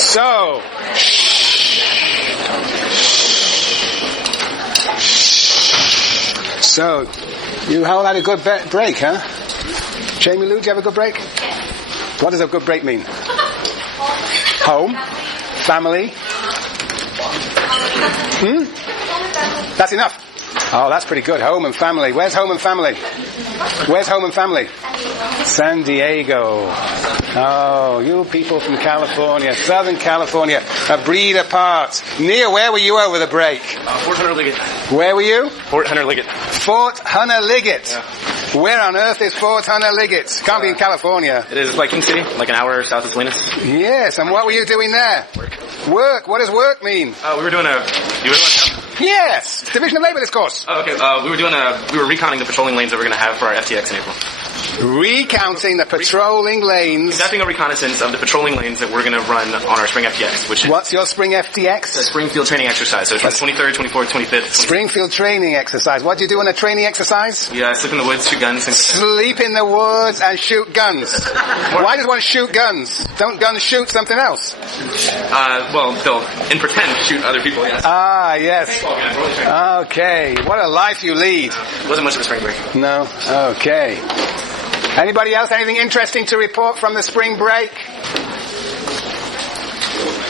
So, you all had a good break, huh? Jamie Lou, did you have a good break? What does a good break mean? Home? Family? That's enough. Oh, that's pretty good. Home and family. Where's home and family? Where's home and family? San Diego. Oh, you people from California, Southern California, a breed apart. Neil, where were you over the break? Fort Hunter Liggett. Where were you? Fort Hunter Liggett. Fort Hunter Liggett. Yeah. Where on earth is Fort Hunter Liggett? Can't be in California. It is like King City, like an hour south of Salinas. Yes, and what were you doing there? Work. What does work mean? We were doing Yes, Division of Labor Discourse. Oh, okay. We were reconning the patrolling lanes that we're going to have for our FTX in April. Recounting the patrolling lanes. Conducting a reconnaissance of the patrolling lanes that we're going to run on our Spring FTX, which is... What's your Spring FTX? A Springfield training exercise. So it's from the 23rd, 24th, 25th. Springfield training exercise. What do you do on a training exercise? Yeah, sleep in the woods, shoot guns. Sleep in the woods and shoot guns. Why does one shoot guns? Don't guns shoot something else? Well, they'll, in pretend, shoot other people, yes. Ah, yes. Okay. What a life you lead. Wasn't much of a spring break. No? Okay. Anybody else? Anything interesting to report from the spring break?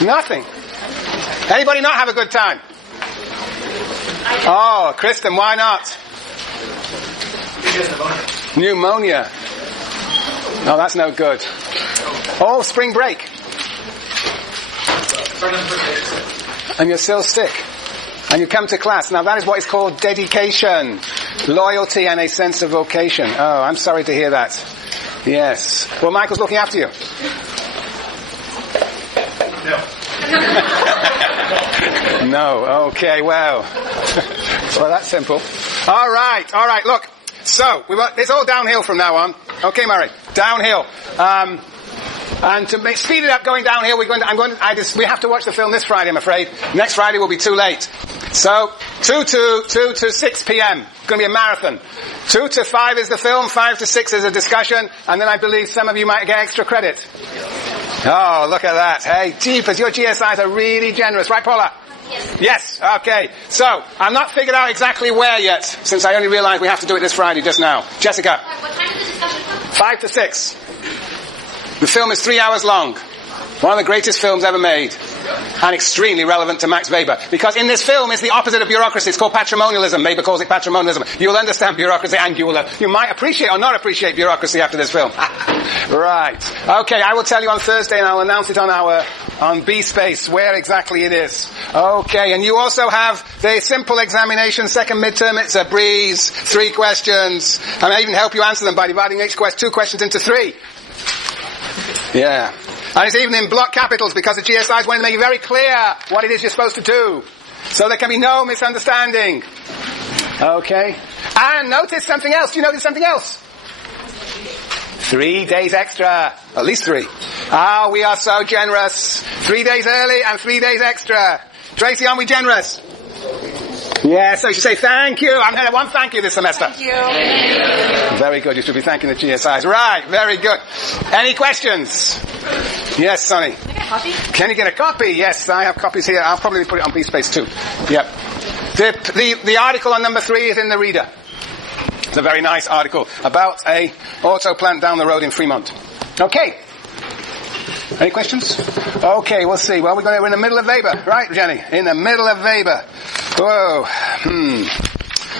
Nothing. Anybody not have a good time? Oh, Kristen, why not? Pneumonia. Oh, that's no good. Oh, spring break. And you're still sick. And you come to class. Now that is what is called dedication, loyalty and a sense of vocation. Oh, I'm sorry to hear that. Yes. Well, Michael's looking after you. No. No. Okay, well. Well, that's simple. All right. Look. So, it's all downhill from now on. Okay, Murray. Downhill. And to speed it up going downhill, we have to watch the film this Friday, I'm afraid. Next Friday will be too late. So, 2 to 6 p.m. It's going to be a marathon. 2 to 5 is the film, 5 to 6 is a discussion, and then I believe some of you might get extra credit. Oh, look at that. Hey, jeepers, your GSIs are really generous. Right, Paula? Yes. Okay. So, I'm not figured out exactly where yet, since I only realized we have to do it this Friday just now. Jessica? What time is the discussion? 5 to 6. The film is 3 hours long. One of the greatest films ever made. And extremely relevant to Max Weber. Because in this film, it's the opposite of bureaucracy. It's called patrimonialism. Weber calls it patrimonialism. You'll understand bureaucracy and you might appreciate or not appreciate bureaucracy after this film. Right. Okay, I will tell you on Thursday and I'll announce it on B-Space where exactly it is. Okay, and you also have the simple examination, second midterm. It's a breeze. 3 questions. And I even help you answer them by dividing each 2 questions into 3. Yeah. And it's even in block capitals because the GSIs want to make it very clear what it is you're supposed to do. So there can be no misunderstanding. Okay. And notice something else. Do you notice something else? 3 days extra. At least 3. Ah, we are so generous. 3 days early and 3 days extra. Tracy, aren't we generous? Yeah, so you should say thank you. I'm going to want thank you this semester. Thank you. Very good. You should be thanking the GSIs. Right, very good. Any questions? Yes, Sonny. Can I get a copy? Can you get a copy? Yes, I have copies here. I'll probably put it on B-Space too. Yep. The article on number 3 is in the reader. It's a very nice article about a auto plant down the road in Fremont. Okay. Any questions? Okay, we'll see. Well, we're in the middle of Weber, right, Jenny? In the middle of Weber. Whoa.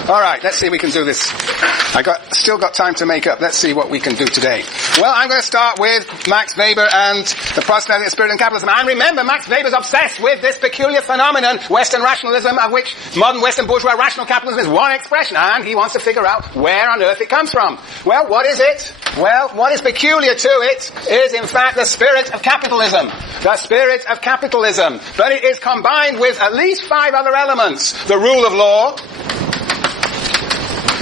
All right, let's see if we can do this. Still got time to make up. Let's see what we can do today. Well, I'm going to start with Max Weber and the prosperity spirit and capitalism. And remember, Max Weber's obsessed with this peculiar phenomenon, Western rationalism, of which modern Western bourgeois rational capitalism is one expression. And he wants to figure out where on earth it comes from. Well, what is it? Well, what is peculiar to it is, in fact, the spirit of capitalism. The spirit of capitalism. But it is combined with at least 5 other elements. The rule of law.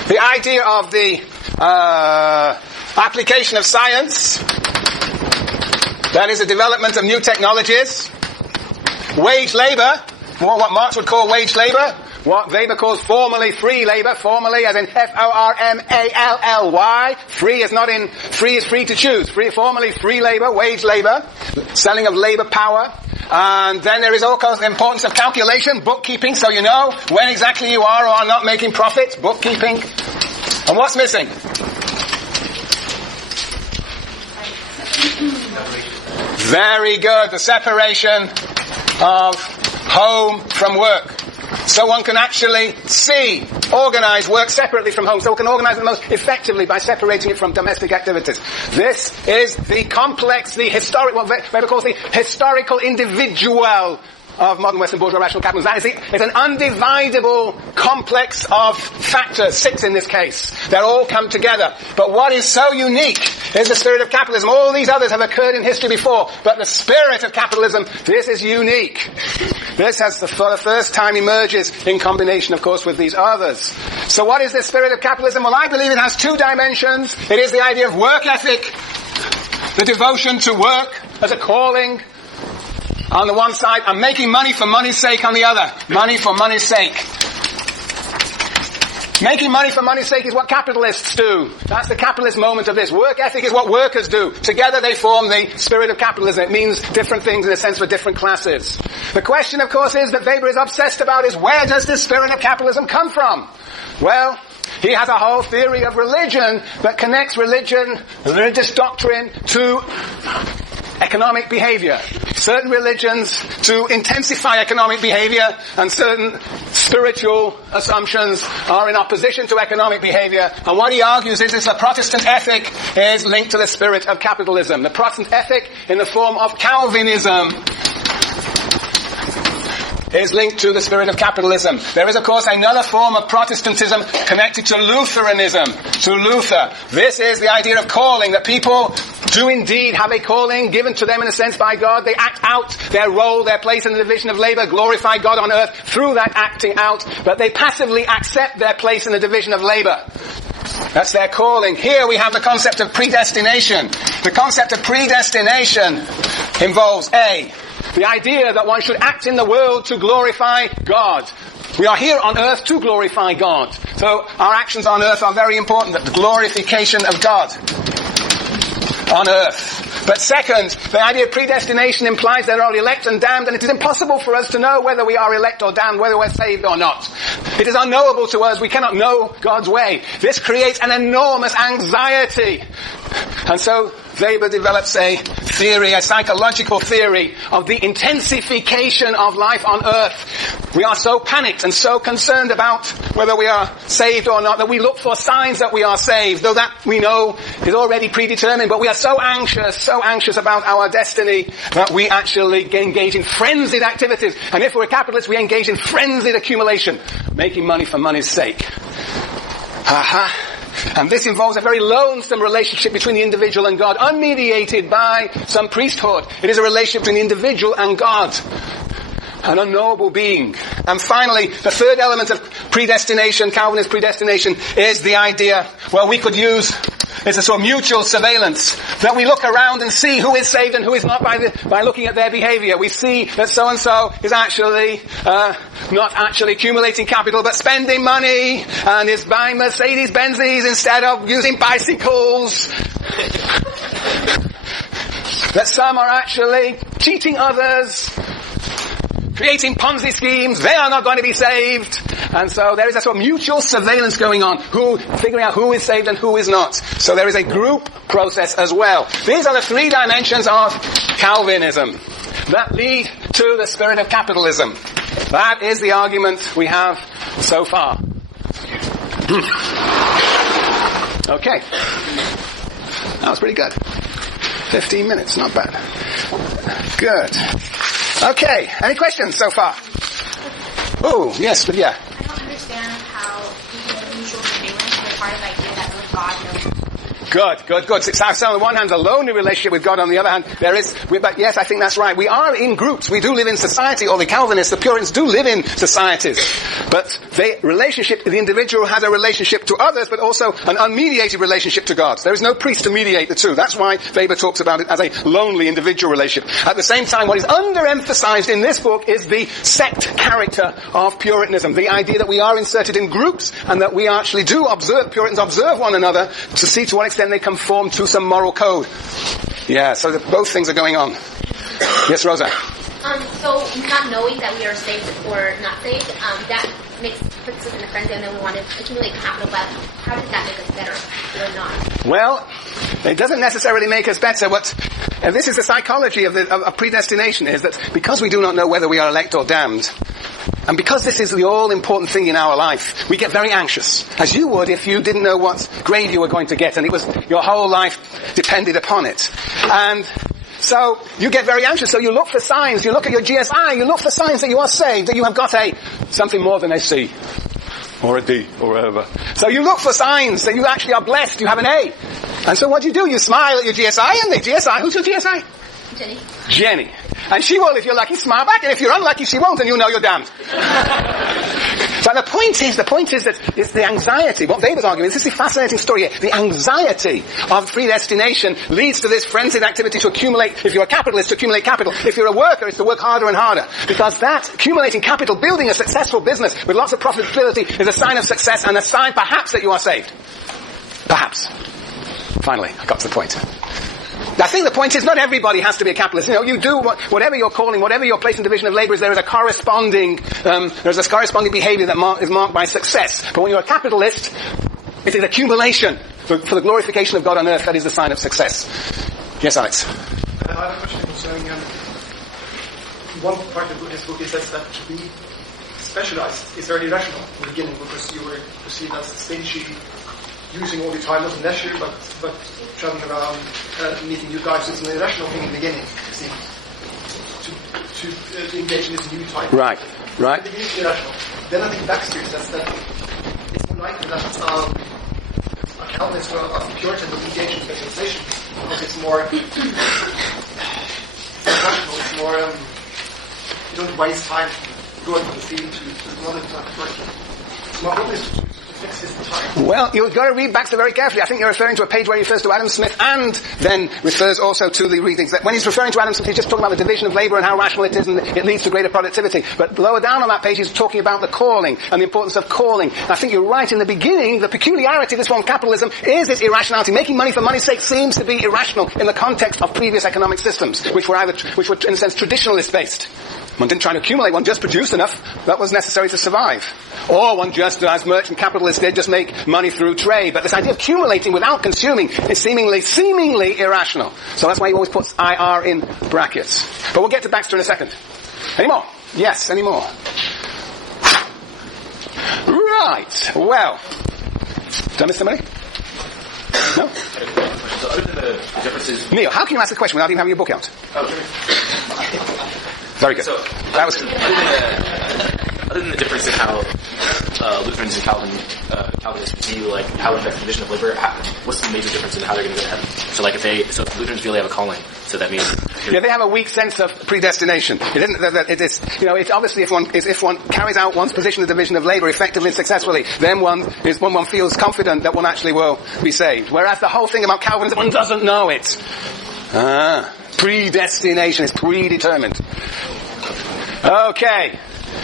The idea of the application of science. That is the development of new technologies. Wage labor. More what Marx would call wage labor. what Weber calls formally free labor, formally as in F-O-R-M-A-L-L-Y. Free is free to choose. Formally free labor, wage labor, selling of labor power. And then there is also the importance of calculation, bookkeeping, so you know when exactly you are or are not making profits, bookkeeping. And what's missing? Very good, the separation of home from work. So one can actually organize work separately from home. So one can organize it most effectively by separating it from domestic activities. This is the complex, what Weber calls the historical individual of modern Western bourgeois rational capitalism. It's an undividable complex of factors, 6 in this case. They're all come together. But what is so unique is the spirit of capitalism. All these others have occurred in history before, but the spirit of capitalism, this is unique. This for the first time emerges in combination, of course, with these others. So what is the spirit of capitalism? Well, I believe it has 2 dimensions. It is the idea of work ethic, the devotion to work as a calling, on the one side, and making money for money's sake on the other. Money for money's sake. Making money for money's sake is what capitalists do. That's the capitalist moment of this. Work ethic is what workers do. Together they form the spirit of capitalism. It means different things in a sense for different classes. The question, of course, is that Weber is obsessed about is where does this spirit of capitalism come from? Well, he has a whole theory of religion that connects religious doctrine to economic behavior. Certain religions to intensify economic behavior, and certain spiritual assumptions are in opposition to economic behavior. And what he argues is the Protestant ethic is linked to the spirit of capitalism. The Protestant ethic, in the form of Calvinism, is linked to the spirit of capitalism. There is, of course, another form of Protestantism connected to Lutheranism, to Luther. This is the idea of calling, that people do indeed have a calling given to them in a sense by God. They act out their role, their place in the division of labor, glorify God on earth through that acting out, but they passively accept their place in the division of labor. That's their calling. Here we have the concept of predestination. The concept of predestination involves the idea that one should act in the world to glorify God. We are here on earth to glorify God. So our actions on earth are very important, the glorification of God on earth. But second, the idea of predestination implies there are elect and damned, and it is impossible for us to know whether we are elect or damned, whether we're saved or not. It is unknowable to us. We cannot know God's way. This creates an enormous anxiety. And so Weber develops a theory, a psychological theory of the intensification of life on earth. We are so panicked and so concerned about whether we are saved or not that we look for signs that we are saved, though that we know is already predetermined, but we are so anxious about our destiny that we actually engage in frenzied activities. And if we're capitalists, we engage in frenzied accumulation, making money for money's sake. And this involves a very lonesome relationship between the individual and God, unmediated by some priesthood. It is a relationship between the individual and God, an unknowable being. And finally, the third element of predestination, Calvinist predestination, is the idea, we could use, it's a sort of mutual surveillance, that we look around and see who is saved and who is not by looking at their behavior. We see that so-and-so is actually not actually accumulating capital, but spending money, and is buying Mercedes-Benzes instead of using bicycles. That some are actually cheating others, creating Ponzi schemes. They are not going to be saved. And so there is a sort of mutual surveillance going on, figuring out who is saved and who is not. So there is a group process as well. These are the 3 dimensions of Calvinism that lead to the spirit of capitalism. That is the argument we have so far. Okay. That was pretty good. 15 minutes, not bad. Good. Okay, any questions so far? Oh, yes, but yeah. I don't understand how the mutual surveillance is part of the idea that only God knows Good. So on the one hand, a lonely relationship with God. On the other hand, but yes, I think that's right. We are in groups. We do live in society, or the Calvinists, the Puritans do live in societies. But the individual has a relationship to others, but also an unmediated relationship to God. There is no priest to mediate the two. That's why Weber talks about it as a lonely individual relationship. At the same time, what is underemphasized in this book is the sect character of Puritanism. The idea that we are inserted in groups and that we actually do Puritans observe one another to see to what extent they conform to some moral code. Yeah, so both things are going on. Yes, Rosa? So not knowing that we are saved or not saved, that puts us in a frenzy, and then we want to accumulate capital, but how does that make us better or not? Well, it doesn't necessarily make us better. And this is the psychology of predestination, is that because we do not know whether we are elect or damned, and because this is the all-important thing in our life, we get very anxious, as you would if you didn't know what grade you were going to get, and it was your whole life depended upon it. And so you get very anxious, so you look for signs, you look at your GSI, you look for signs that you are saved, that you have got something more than a C, or a D, or whatever. So you look for signs that you actually are blessed, you have an A. And so what do? You smile at your GSI, and the GSI, who's your GSI? Jenny. And she will, if you're lucky, smile back, and if you're unlucky, she won't, and you know you're damned. So the point is that it's the anxiety. What Weber's arguing, this is the fascinating story here. The anxiety of predestination leads to this frenzied activity to accumulate, if you're a capitalist, to accumulate capital. If you're a worker, it's to work harder and harder. Because that accumulating capital, building a successful business with lots of profitability is a sign of success and a sign perhaps that you are saved. Perhaps. Finally, I got to the point. I think the point is not everybody has to be a capitalist. You do whatever your calling, whatever your place in division of labour is, there is a corresponding behaviour that is marked by success. But when you're a capitalist, it is accumulation for the glorification of God on earth that is the sign of success. Yes, Alex? I have a question concerning one part of this book. It says that to be specialized is very irrational in the beginning because you were perceived as stingy, using all your time not leisure, but traveling around, meeting new guys. It's an irrational thing in the beginning, see, to engage in this new type. Right. At the beginning it's irrational. Then I think Baxter says that it's more likely that a Calvinist or a Puritan will engage in specialization because it's more irrational. It's more you don't waste time going from the field to another type of work. It's more obvious to fix this time. Well, you've got to read Baxter very carefully. I think you're referring to a page where he refers to Adam Smith and then refers also to the readings. When he's referring to Adam Smith, he's just talking about the division of labour and how rational it is and it leads to greater productivity. But lower down on that page, he's talking about the calling and the importance of calling. I think you're right in the beginning. The peculiarity of this form of capitalism is this irrationality. Making money for money's sake seems to be irrational in the context of previous economic systems, which were in a sense traditionalist based. One didn't try to accumulate, one just produced enough that was necessary to survive. Or one just, as merchant capitalists did, just make money through trade. But this idea of accumulating without consuming is seemingly irrational. So that's why he always puts IR in brackets. But we'll get to Baxter in a second. Any more? Yes, any more? Right. Well. Did I miss somebody? No? So other than the differences... Neil, how can you ask a question without even having your book out? Very good. So, that was other than the difference in how Lutherans and Calvinists view how it affects the division of labor, what's the major difference in how they're going to go to heaven? So if Lutherans feel they have a calling, so that means they have a weak sense of predestination. It isn't that it is, it's obviously if one carries out one's position in the division of labor effectively and successfully, then one feels confident that one actually will be saved. Whereas the whole thing about Calvinism, one doesn't know it. Predestination is predetermined. Okay.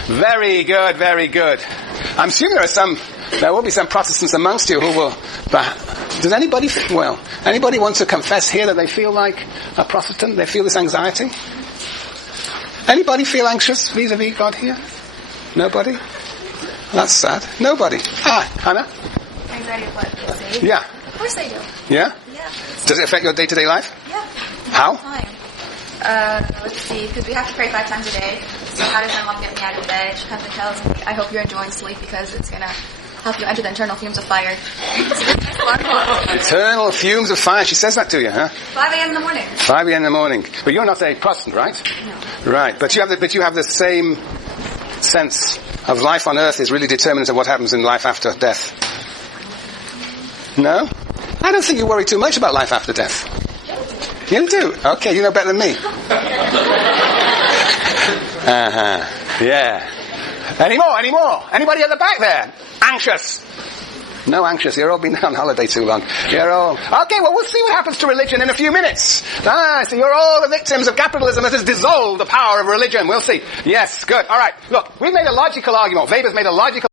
Very good, very good. I'm assuming there will be some Protestants amongst you who will, does anybody want to confess here that they feel like a Protestant? They feel this anxiety? Anybody feel anxious vis-a-vis God here? Nobody? That's sad. Nobody. Hannah? Anxiety of what? Being saved? Yeah. Of course I do. Yeah? Yeah. Does it affect your day-to-day life? Yeah. How? Fine. Let's see, because we have to pray 5 times a day. So how does my mom get me out of bed? She comes and tells me, I hope you're enjoying sleep because it's going to help you enter the eternal fumes of fire. Eternal fumes of fire. She says that to you, huh? 5 a.m. in the morning. 5 a.m. in the morning. But you're not a Protestant, right? No. Right. But you have the same sense of life on earth is really determinant of what happens in life after death. No? I don't think you worry too much about life after death. You do? Okay, you know better than me. Yeah. Any more? Anybody at the back there? Anxious? No anxious. You're all been on holiday too long. You're all... Okay, well, we'll see what happens to religion in a few minutes. So you're all the victims of capitalism that has dissolved the power of religion. We'll see. Yes, good. All right. Look, we've made a logical argument. Weber's made a logical